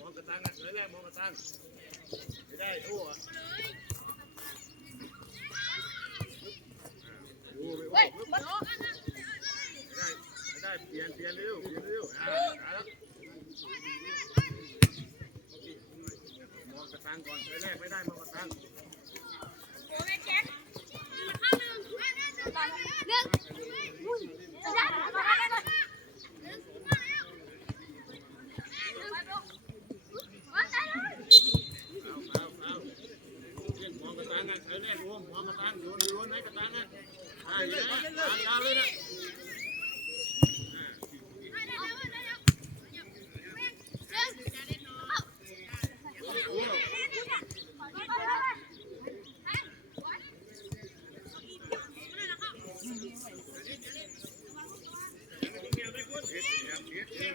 มองกระตังอะเลยแรกมองกระตังไม่ได้ทั่วดูไปโอ้ไม่ได้ไม่ได้เปลี่ยนเปลี่ยนเร็วเปลี่ยนเร็วอ่าเอาละมองกระตังก่อนเลยแรกไม่ได้มองกระตังเอาเอาเอาเล่นมองกระตังอะเออเนี่ยรวมมองกระตังโยนโยนให้กระตังอะอ่าอย่างนี้นะยาวเลยนะไป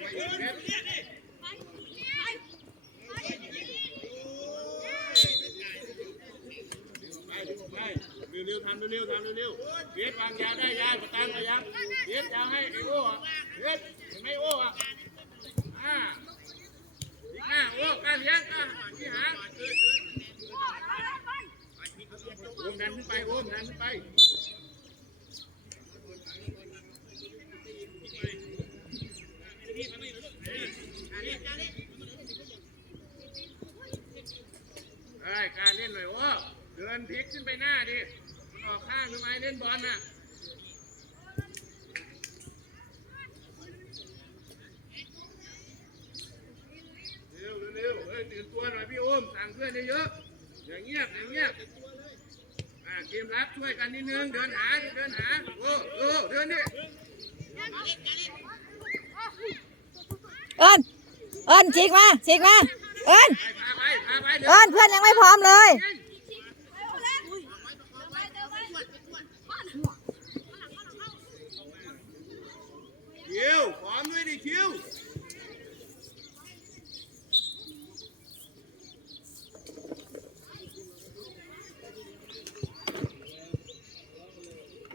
ไป เร็วๆทำเร็วๆทำเร็วๆเวียดวางยาได้ยาประตังมายังเวียดยาให้ไอ้โอ้เวียดไม่โอ้อะอ่าอีกหน้าโอ้กล้าเลี้ยงอะที่หางโอมดันขึ้นไปโอมดันขึ้นไป เอ้ยการเล่นหน่อยโอ้เดินพลิก ขึ้นไปหน้าดิมันออกข้างทำไมเล่นบอลน่ะเร็วเร็วเฮ้ยตื่นตัวหน่อยพี่โอมสั่งเพื่อนเยอะๆอย่างเงียบอย่างเงียบอ่าเกมรับช่วยกันนิดนึงเดินหาเดินหาโอ้โอ้เดินดิเอิญเอิญฉีกมาฉีกมาเอิญไปพาไปพาไปเดิเอิญเพื่อนยังไม่พร้อมเลย คิวพร้อมด้วยดิคิว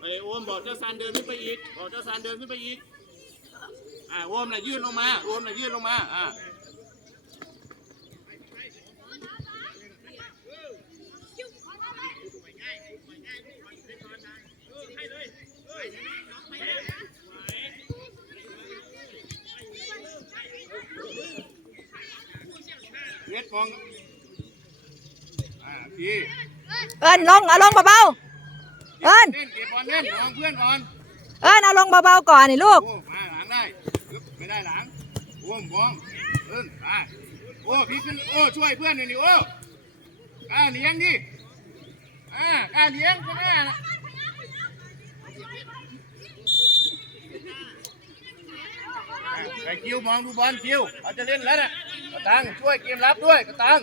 ไอ้โอมบอกเจ้าซันเดินขึ้นไปอีกบอกเจ้าซันเดินขึ้นไปอีกอ่าโอมน่ะยื่นลงมาโอมน่ะยื่นลงมาอ่า เวียดมองอ่าพี่เอิญลงเอาลงเบาๆเอิญเล่นเก็บบอลเล่นมองเพื่อนก่อนเอิญเอาลงเบาๆก่อนนี่ลูกโอ้มาหลังได้ปึ๊บไม่ได้หลังโอ้มมองขึ้นไปโอ้พี่ขึ้นโอ้ช่วยเพื่อนหน่อยดิโอ้กล้าเลี้ยงดิอ่ากล้าเลี้ยงข้างหน้าน่ะอะไอ้คิวมองดูบอลคิวเขาจะเล่นแล้วน่ะ กระตังช่วยเกมรับด้วยกระตัง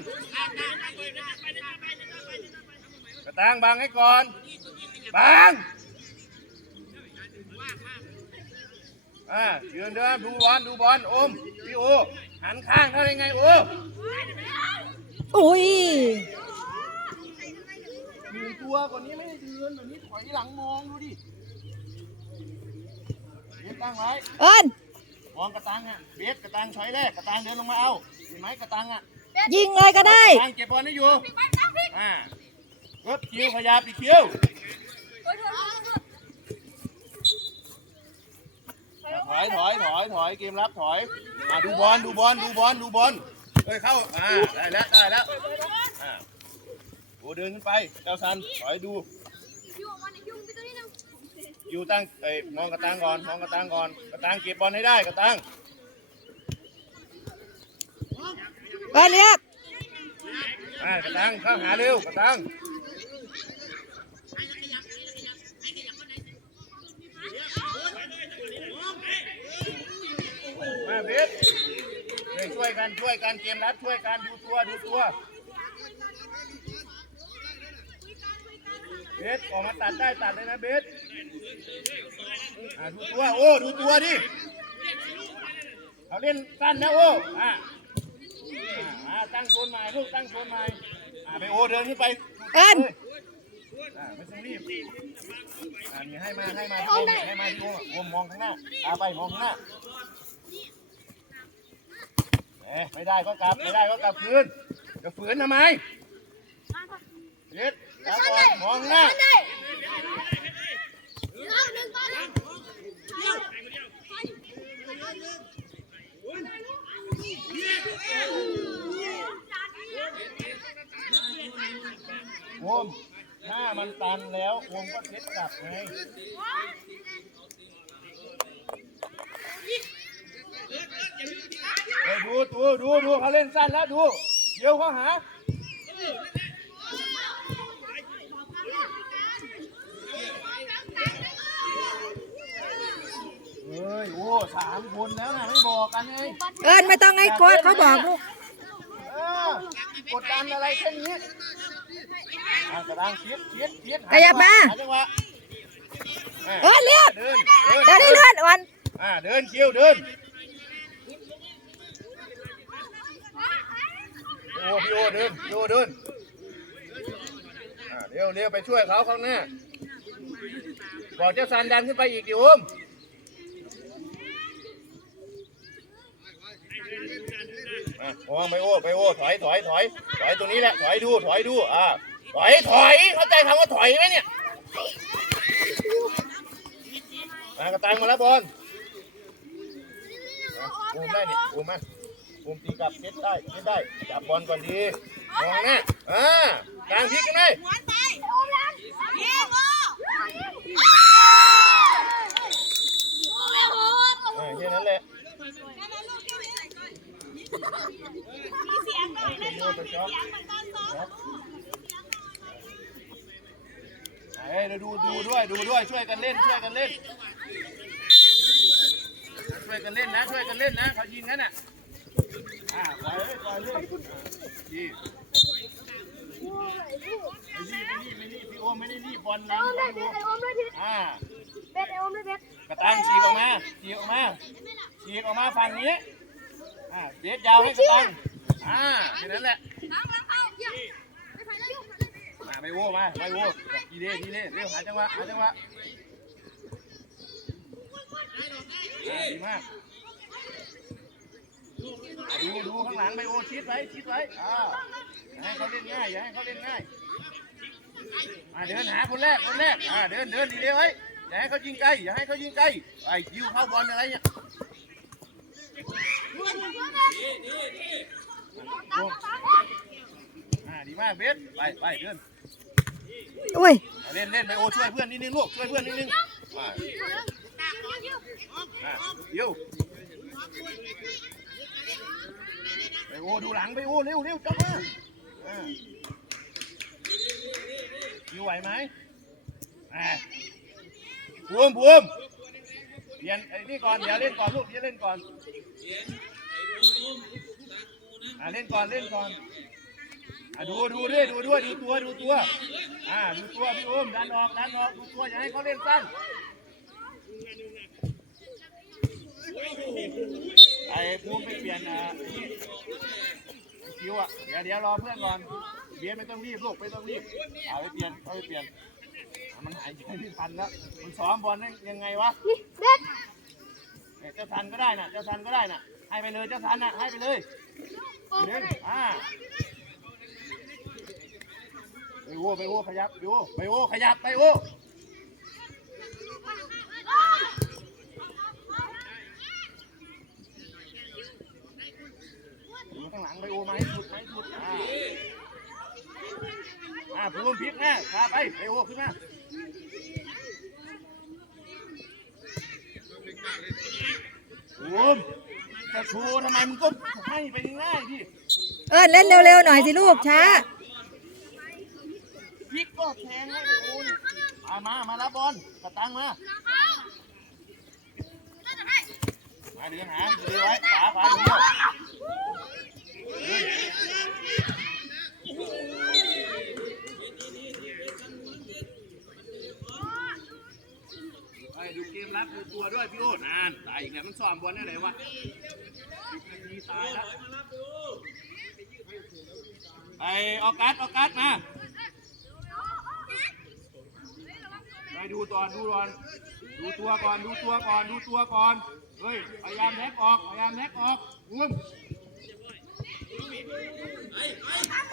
กระตังบังให้ก่อนบังอ่ายืนเดินดูบอลดูบอลโอมพี่โอหันข้างเท่าไรไงโออุ้ยหนึ่งตัวกว่านี้ไม่ได้เดินแบบนี้ถอยหลังมองดูดิเบสตั้งไว้เอิญมองกระตังอะเบสกระตังถอยแรกกระตังเดินลงมาเอาเห็น ไหมกระตังอะยิงเลยก็ได้กระตังเก็บบอลให้อยู่อ่ารถคิวพยายามปีคิวถอยถอยถอยถอยเกมรับถอยอ่าดูบอลดูบอลดูบอลดูบอลเฮ้ยเข้าอ่าได้แล้วได้แล้วอ่าโอ้เดินขึ้นไปเจ้าซันถอยดูอยู่ตั้งเอ้ยมองกระตังก่อนมองกระตังก่อนกระตังเก็บบอลให้ได้กระตัง เอิญเรียกอ่ากระตังเข้าหาเร็วกระตังมาเบสช่วยกันช่วยกันเกมรับช่วยกันดูตัวดูตัวเบสออกมาตัดได้ตัดเลยนะเบสดูตัวโอ้ดูตัวดิเขาเล่นสั้นนะโอ้อ่าอ่า ตั้งโซนใหม่ลูกตั้งโซนใหม่อ่าไปโอเดินขึ้นไปเอิญอ่าไม่ต้องรีบอ่านี่ให้มาให้มาที่โอมให้มาที่โอมโอมมองข้างหน้าตาไปมองข้างหน้าแหมเอ๊ะไม่ได้ก็กลับไม่ได้ก็กลับคืนจะฝืนทำไมเย็ดแล้วก่อนมองหน้า วมถ้ามันตันแล้ววงก็เซ็ตกลับไงเฮ้ยดูดูดูดูเขาเล่นสั้นแล้วดู เดี๋ยวเขาหาเฮ้ยโอ้สามคนแล้วนะไม่บอกกันไงเอิญไม่ต้องให้โค้ชเขาบอกลูก เออกดดันอะไรแค่นี้อะ กระด้างคิดคิดคิดหขยับมา หจังหวะแม่เอิญเรียบเดินเดินเดี๋ยวได้เลื่อนอ่อนอ่าเดินคิวเดินโอ้พี่โอเดินพี่โอเดินอ่าเร็วเร็วไปช่วยเขาข้างหน้าบอกเจ้าสันดันขึ้นไปอีกดิโอมอะมองไปโอ้ไปโอ้ถอยถอยถอยถอยตรงนี้แหละถอยดูถอยดูอ่า ถอยถอยเข้าใจคำว่าถอยไหมเนี่ยมากระตังมาแล้วบอลอูมได้เนี่ยอูมมาอูมตีกลับเก็ตได้เก็ตได้จับบอลก่อนดีมองน้าอ่ากลางพลิกกันเลยอ่าแค่นั้นแหละโยไปช็อตเฮ้ยเดี๋ยวดูดูด้วยดูด้วยช่วยกันเล่นช่วยกันเล่น ช่วยกันเล่นนะช่วยกันเล่นนะเขายิงนั่นน่ะอ่าปล่อยเลยปล่อยเลยดีไม่รีบไม่รีบไม่รีบพี่โอมไม่ได้รีบบอลนะอ่ากระตังฉีกออกมาฉีกออกมาฉีกออกมาฝั่งนี้อ่าเด็ดยาวให้กระตังอ่าแค่นั้นแหละ ไปโว้มาไปโว้ทีเด้ทีเด้เร็วหาจังหวะหาจังหวะอ่าดีมากดูดูข้างหลังไปโอชิดไว้ชิดไว้อ่าอย่าให้เขาเล่นง่ายอย่าให้เขาเล่นง่ายอ่าเดินหาคนแรกคนแรกอ่าเดินเดินดีเดียวไว้อย่าให้เขายิงไกลอย่าให้เขายิงไกลไอ้คิวเข้าบอลอะไรเนี่ยอ่าดีมากเบสไปไปเดิน อุ้ยเล่นเล่นไปโอช่วยเพื่อนนิดนึงลูกช่วยเพื่อนนิดนึงอ่าเดี๋ยวไปโอดูหลังไปโอเร็วเร็วจับมาอยู่ไหวไหมอ่าบวมบวมเปลี่ยนไอ้นี่ก่อนเดี๋ยวเล่นก่อนลูกเดี๋ยวเล่นก่อนอ่าเล่นก่อนเล่นก่อน อ่าดูดูด้วยดูด้วยดูตัวดูตัวอ่าดูตัวพี่โอมดันออกดันออกดูตัวอย่าให้เขาเล่นสั้นไอ้ภูมิไปเปลี่ยนอ่านี่คิวอะเดี๋ยวเดี๋ยวรอเพื่อนก่อนเบียร์ไม่ต้องรีบลูกไม่ต้องรีบเอาไปเปลี่ยนเอาไปเปลี่ยนอะมันหายใจไม่ทันแล้วมันซ้อมบอลได้ยังไงวะเนี่ยเจ้าทันก็ได้น่ะเจ้าทันก็ได้น่ะให้ไปเลยเจ้าทันน่ะให้ไปเลยเดินอ่า โว้ไปโว้ขยับไปโว้ไปโว้ขยับไปโว้อยู่ข้างหลังไปโว้มาให้สุดให้สุดอ่าอ่าพูนพลิกนะพาไปไปโว้ขึ้นมาโอมจะโชว์ทำไมมึงก็ให้ไปง่ายดิเอิญเล่นเร็วๆหน่อยสิลูกช้า พลิกก็แทงให้ไปโอนมามา มารับบอลกระตังมา มาเดินหาเดินไว้ขาขาเดียวไอ้ดูเกมรับดูตัวด้วยพี่โอ้นานตายอีกแล้วมันซ้อมบอลได้ไหนวะมีตายแล้วไอ้ออกัสออกัสมา ไป ดูก่อนดูก่อนดูตัวก่อนดูตัวก่อนดูตัวก่อนเฮ้ยพยายามแท็กออกพยายามแท็กออกงุ้ม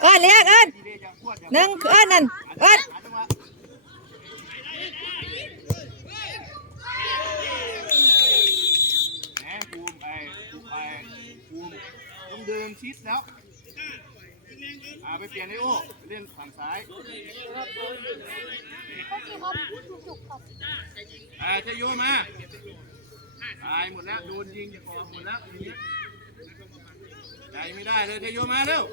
เอิ้นเรียกเอิ้นดีเลยจังพวดจังหนึ่งเอิ้นนั่นเอิ้นหาจังหวะแหมภูมิไอ้ภูมิไอ้ภูมิต้องเดินชิดแล้ว อ่าไปเปลี่ยนไอโอไปเล่นฝั่งซ้ายอ่าจะโยมาตายหมดแล้วโดนยิงจากกองหมดแล้วทีนี้ใจไม่ได้เลยเทโยมาเร็ว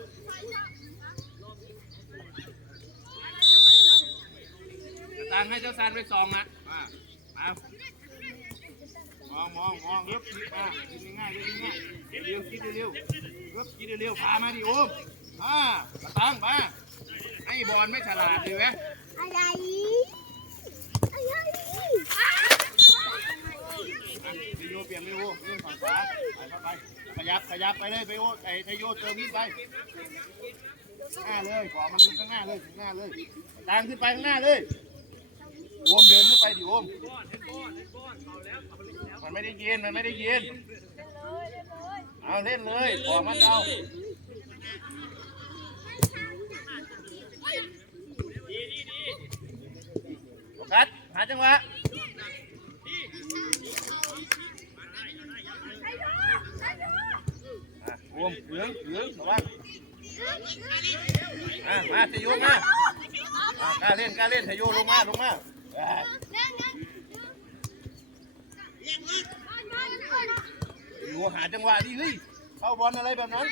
ตังให้เจ้าซานไปซองนะมามา มองมองมองเย็บคิดมาคิดง่ายๆคิดง่ายเร็วคิดเร็วเย็บคิดเร็วพามาดิโอม อ่ากระตังมาไอ้บอลไม่ฉลาดเลยเว้ยอะไรอะไรไปโยเปลี่ยนไปโอเรื่องฝั่งขวาไปเข้าไปขยับขยับไปเลยไปโอไอ้ไทโยเติมนี้ไปหน้าเลยขอมันข้างหน้าเลยข้างหน้าเลยตังขึ้นไปข้างหน้าเลยโอมเดินขึ้นไปดิโอมมันไม่ได้ยินมันไม่ได้ยินเอาเล่นเลยบอมันเอา โฟกัสหาจังหวะอะรวมเหลืองเหลืองระวังอะมาทะยุมาอะกล้าเล่นกล้าเล่นทะยุลงมาลงมาอะอยู่หาจังหวะดิเฮ้ยเข้าบอลอะไรแบบนั้น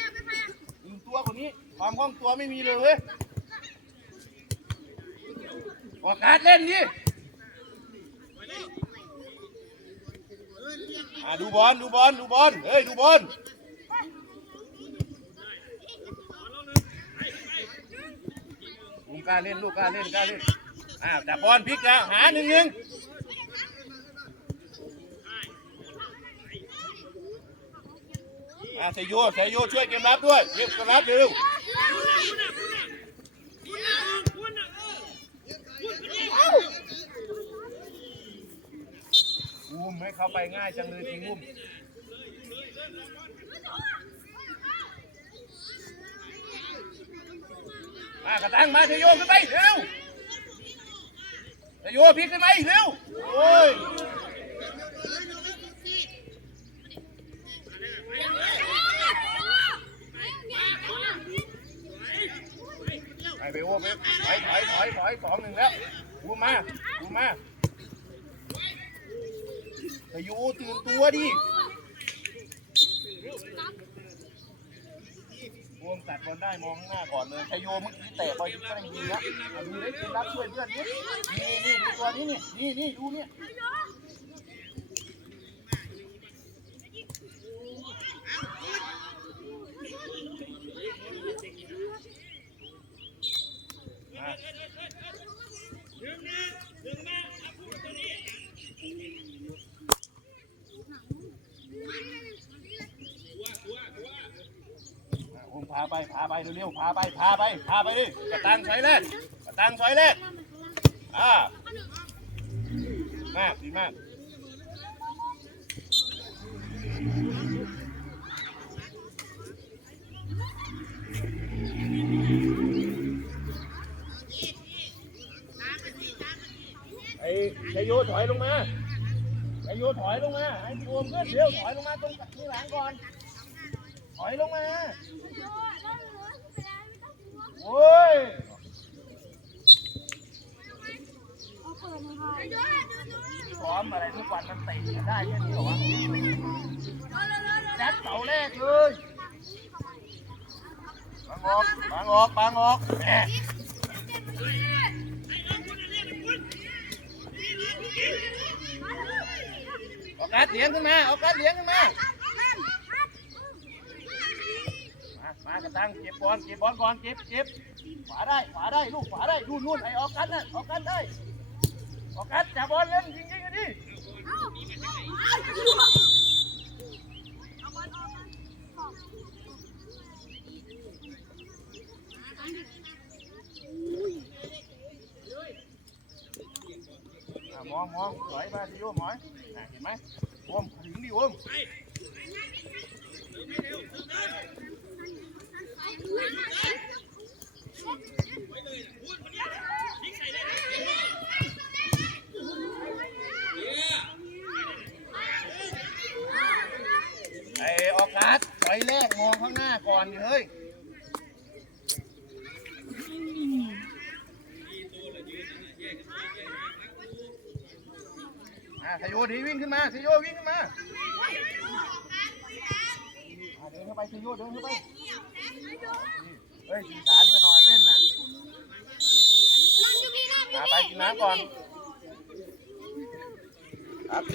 ยิงตัวกว่านี้ความคล่องตัวไม่มีเลยเว้ยออกการดเล่นดิ อะดูบอลดูบอลดูบอลเฮ้ยดูบอลลูกกล้าเล่นลูกกล้าเล่นกล้าเล่นอ่าแต่บอลพลิกแล้วหาหนึ่งหนึ่งอ่าเสยโยเสยโยช่วยเกมรับด้วยเกมรับเร็ว มให้เขาไปง่ายจังเลยทีอุ้มมากระตังมาเสยโยขึ้นไปเร็วเสยโยพลิกขึ้นไปเร็วโอ้ยไปไปโอ้ไปถอยถอยถอยถอยสองหนึ่งแล้วดูมาดูมา พายุตื่นตัวดิรวมตัดบอลได้มองข้างหน้าก่อนเลยชโยเมื่อกี้เตะบอลก็ได้ยิงนะดูได้เป็นรับช่วยเพื่อนนี่นี่นี่ตัวนี้นี่นี่นี่ดูเนี่ยมาอะโอมพา ไปพาไปเร็วๆพาไปพาไปพาไปดิกระตังใช้เล่นกระตังใช้เล่นอ่ามากดีมากไอ้ชายโยถอยลงมาชายโยถอยลงมาไอ้พี่โอมขึ้นเร็วถอยลงมาตรงข้างหลังก่อน ถอยลงมา โอ้ยซ้อมอะไรทุกวันมันเตะกันได้แค่นี้เหรอวะยัดเสาแรกเลยบางออกบางออกบางออกแหมออกการดเหลียงขึ้นมาออกการดเหลียงขึ้นมา มากระตังเก็บบอลเก็บบอลก่อนเก็บเก็บขวาได้ขวาได้ลูกขวาได้นู่นนู่นไอ้ออกกันน่ะออกกันได้ออกกันจับบอลเล่นยิงยิงกันดิอะมองมองถอยมาดิโยมอยเห็นไหมโอมถึงดิโอม ก่อนดิเฮ้ยอะทยโยดีวิ่งขึ้นมาทยโยวิ่งขึ้นมาอะเดินเข้าไปทยโยเดินเข้าไปเฮ้ยสีสารกันหน่อยเล่นนะนั่งอยู่พี่นั่งอยู่อะพี่ไปกินน้ำก่อนน